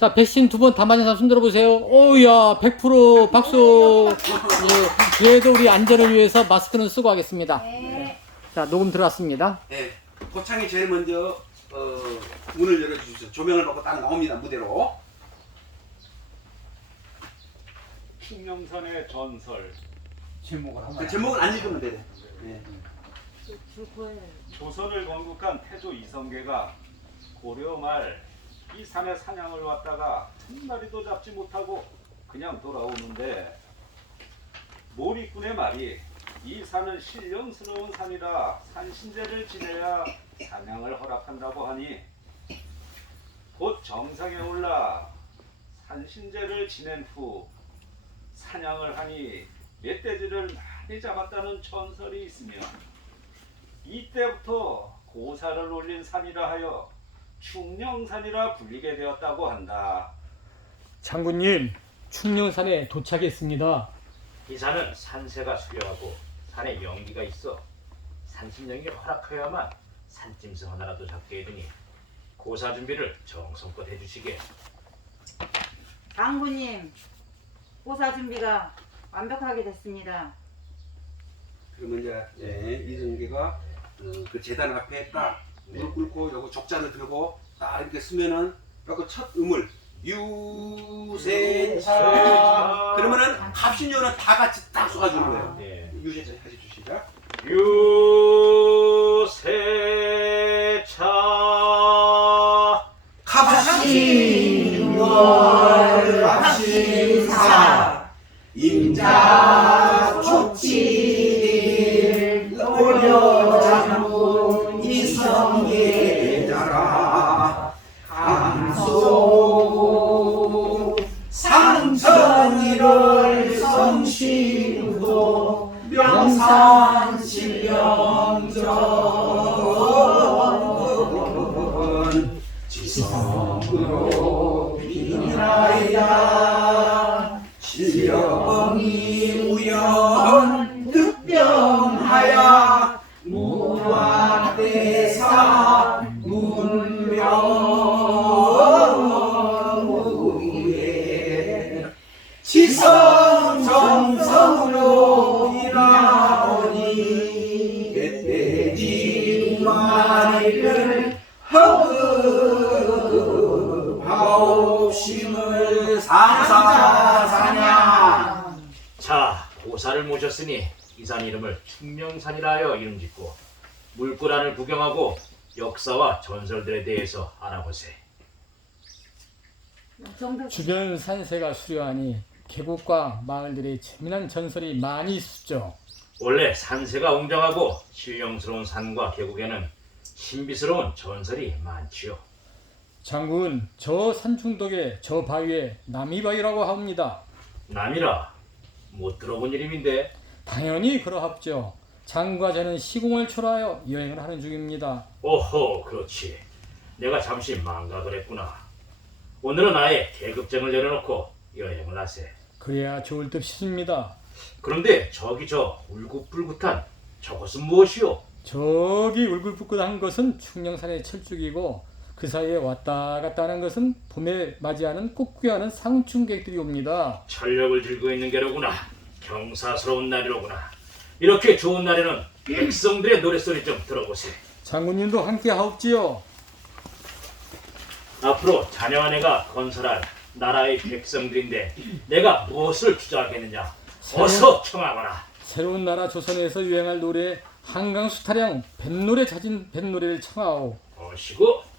자, 배신 두 번 다 맞은 사람 손 들어 보세요. 오우야, 100% 박수. 예, 그래도 우리 안전을 위해서 마스크는 쓰고 하겠습니다. 네. 자, 녹음 들어왔습니다. 예, 고창이 제일 먼저 어, 문을 열어주십시오. 조명을 받고 딱 나옵니다 무대로. 충명산의 전설 제목을 그 제목은 안 읽으면 돼. 예. 조선을 건국한 태조 이성계가 고려 말 이 산에 사냥을 왔다가 한 마리도 잡지 못하고 그냥 돌아오는데 몰입꾼의 말이 이 산은 신령스러운 산이라 산신제를 지내야 사냥을 허락한다고 하니 곧 정상에 올라 산신제를 지낸 후 사냥을 하니 멧돼지를 많이 잡았다는 전설이 있으며 이때부터 고사를 올린 산이라 하여 충령산이라 불리게 되었다고 한다. 장군님, 충령산에 도착했습니다. 이 산은 산세가 수려하고 산에 연기가 있어 산신령이 허락하여야만 산짐승 하나라도 잡게 해두니 고사 준비를 정성껏 해주시게 장군님, 고사 준비가 완벽하게 됐습니다. 그러면 이제 예, 이성계가 어, 그 재단 앞에 딱 무릎 꿇고 요거 족자를 들고 딱 이렇게 쓰면은 그첫 음을 유세차 그러면은 합신료는 다 같이 딱 쏘아주는 거예요. 네. 유세차 해주시죠. 시작. 유세차 갑신월 갑신사 임자 지성으로 빛나야 실령이 우연 득병하야 무한대사 문명무예 지성 정성으로 빛나오니 멧돼지 두 마리를 허브 하옵심을 상사사냐 자 고사를 모셨으니 이 산 이름을 충명산이라 하여 이름 짓고 물구란을 구경하고 역사와 전설들에 대해서 알아보세. 주변 산세가 수려하니 계곡과 마을들의 재미난 전설이 많이 있었죠. 원래 산세가 웅장하고 신령스러운 산과 계곡에는 신비스러운 전설이 많지요 장군, 저 산중독에 저 바위에 남이바위라고 합니다. 남이라 못 들어본 이름인데 당연히 그러합죠. 장과 저는 시공을 초라하여 여행을 하는 중입니다. 오호 그렇지 내가 잠시 망각을 했구나 오늘은 아예 계급장을 내려놓고 여행을 하세 그래야 좋을 듯 싶습니다. 그런데 저기 저 울긋불긋한 저것은 무엇이오? 저기 울긋불긋한 것은 충령산의 철쭉이고 그 사이에 왔다 갔다 하는 것은 봄에 맞이하는 꽃귀하는 상충객들이 옵니다. 철력을 들고 있는 게로구나 경사스러운 날이로구나 이렇게 좋은 날에는 백성들의 노랫소리 좀 들어보세 장군님도 함께 하옵지요. 앞으로 자녀 아내가 건설할 나라의 백성들인데 내가 무엇을 투자하겠느냐 어서 청하거라 새로운 나라 조선에서 유행할 노래 한강 수타령 뱃노래 자진 뱃노래를 청하오. 어시고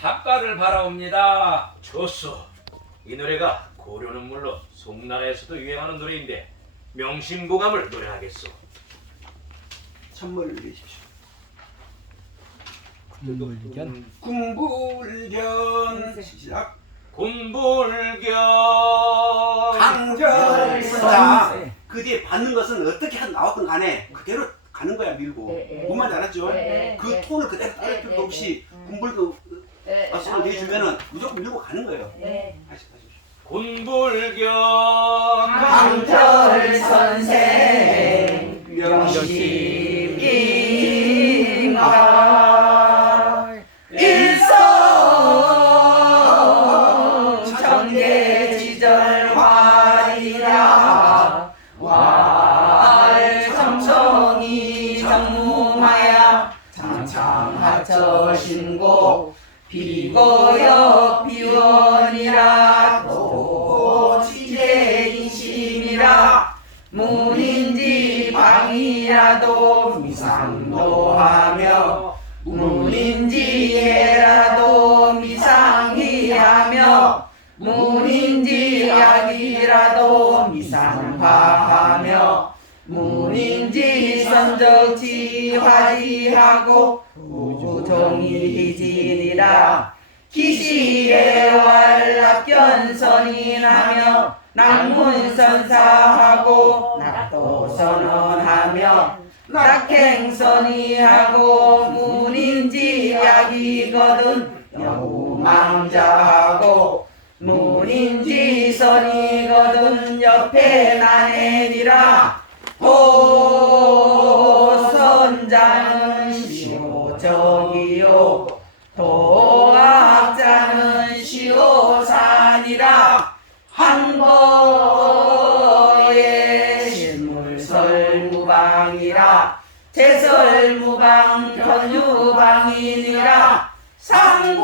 답가를 바라옵니다. 좋소. 이 노래가 고려는 물론 송나라에서도 유행하는 노래인데 명심보감을 노래하겠소. 천머리를 내십시오. 군불견 군불견 시작. 군불견 강절사. 그 뒤에 받는 것은 어떻게 나왔든 간에 그대로 가는 거야 밀고. 네, 네. 뭔 말인지 알았죠? 네, 그 네. 톤을 그대로 따를 네, 네, 없이 네. 군불도 네, 가수를 내주면은 무조건 밀고 가는 거예요. 네. 다시 다시. 군불견 강절 선생 명심인가 일성 청계지절 활이라 활청청이 정무마야 장창하처 신고 비고역 비원이라 도지제 인심이라 문인지 방이라도 미상도하며 문인지애라도 미상이하며 문인지 약이라도 미상파하며 문인지 선적지 화지하고 우종이지니라. 기시의 완락견선이 나며 낙문선사하고 낙도선언하며 낙행선이하고 문인지 약이거든 여우망자하고 문인지 선이거든 옆에 나내리라. 도 제설무방 현유방이니라 상구물당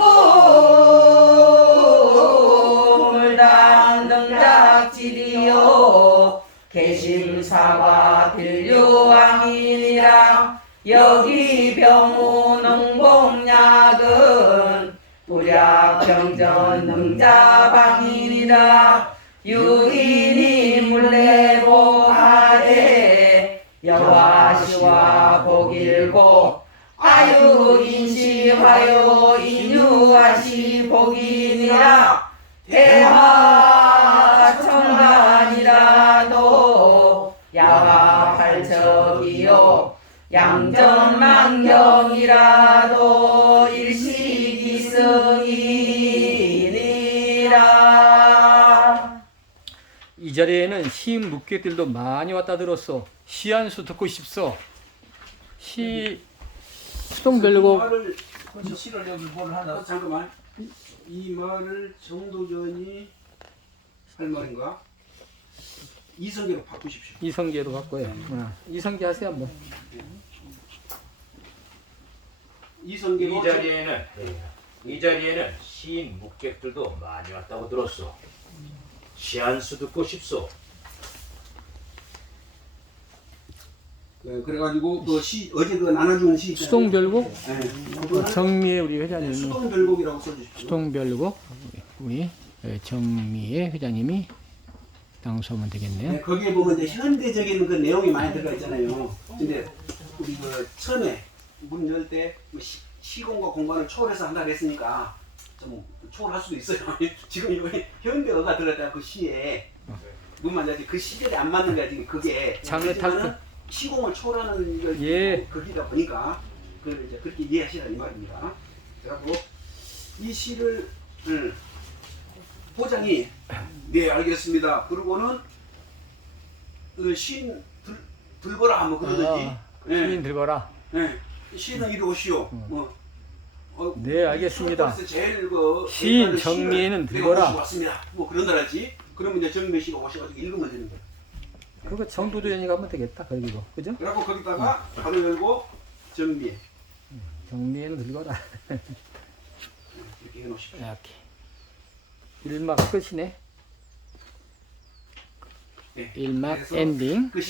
등작지리요. 개심사와 빌류왕이니라 여기 병우 농공약은 불약병전 능자방이니라 유인이 물레보하되 여와시와 복일고 아유인시화요 인유하시 복이니라 대하청간이라도 야화팔척이요 양전망경이라도 일시기승이니라 이 자리에는 시인 묵객들도 많이 왔다 들었어. 시한수 듣고 싶소. 시 수동별고 말을 이 시를 여기 뭘 어, 하나? 잠깐만. 이, 이 말을 정도전이 할 말인가? 이성계로 바꾸십시오. 이성계로 바꿔요. 어, 이성계 하세요 한번. 이성계로 이 자리에는 이 자리에는 시인 묵객들도 많이 왔다고 들었소. 시한수 듣고 싶소. 그, 그래가지고 그 시 어제 그 나눠준 시. 수동별곡 네. 어, 정미애 우리 네, 회장님이 수동별곡이라고 써주십시오. 수동별곡 우리 예, 정미애 회장님이 낭수하면 되겠네요. 네, 거기에 보면 이제 현대적인 그 내용이 많이 들어가 있잖아요. 근데 우리 그 처음에 문 열 때 시공과 공간을 초월해서 한다 그랬으니까 좀 초월할 수도 있어요. 지금 이거 현대어가 들어갔다 그 시에 문만 자지 그 시절에 안 맞는 거야 지금 그게. 장르 탁- 시공을 초월하는 걸 예. 거기다 보니까 그걸 이제 그렇게 이해하시라 이 말입니다. 그리고 이 시를 음, 포장이 네 알겠습니다. 그러고는 그신 들, 들거라 하면 그러든지 아, 예, 시인 들거라. 예. 시는 이리 오시오. 뭐 어, 네, 알겠습니다. 수도권에서 제일 그 시인 옛날에 정미애는 시를 들거라. 왔습니다. 뭐 그런다랄지. 그러면 이제 정미 씨가 오셔가지고 읽으면 되는 거야. 그거 정도도연이 가면 되겠다. 그리고 그죠? 그래갖고 거기다가 바로 열고 정미 정미애는 들거라. 이렇게 해놓으십시오. 이렇게 일막 끝이네. 네. 일막 그래서 엔딩. 그 시.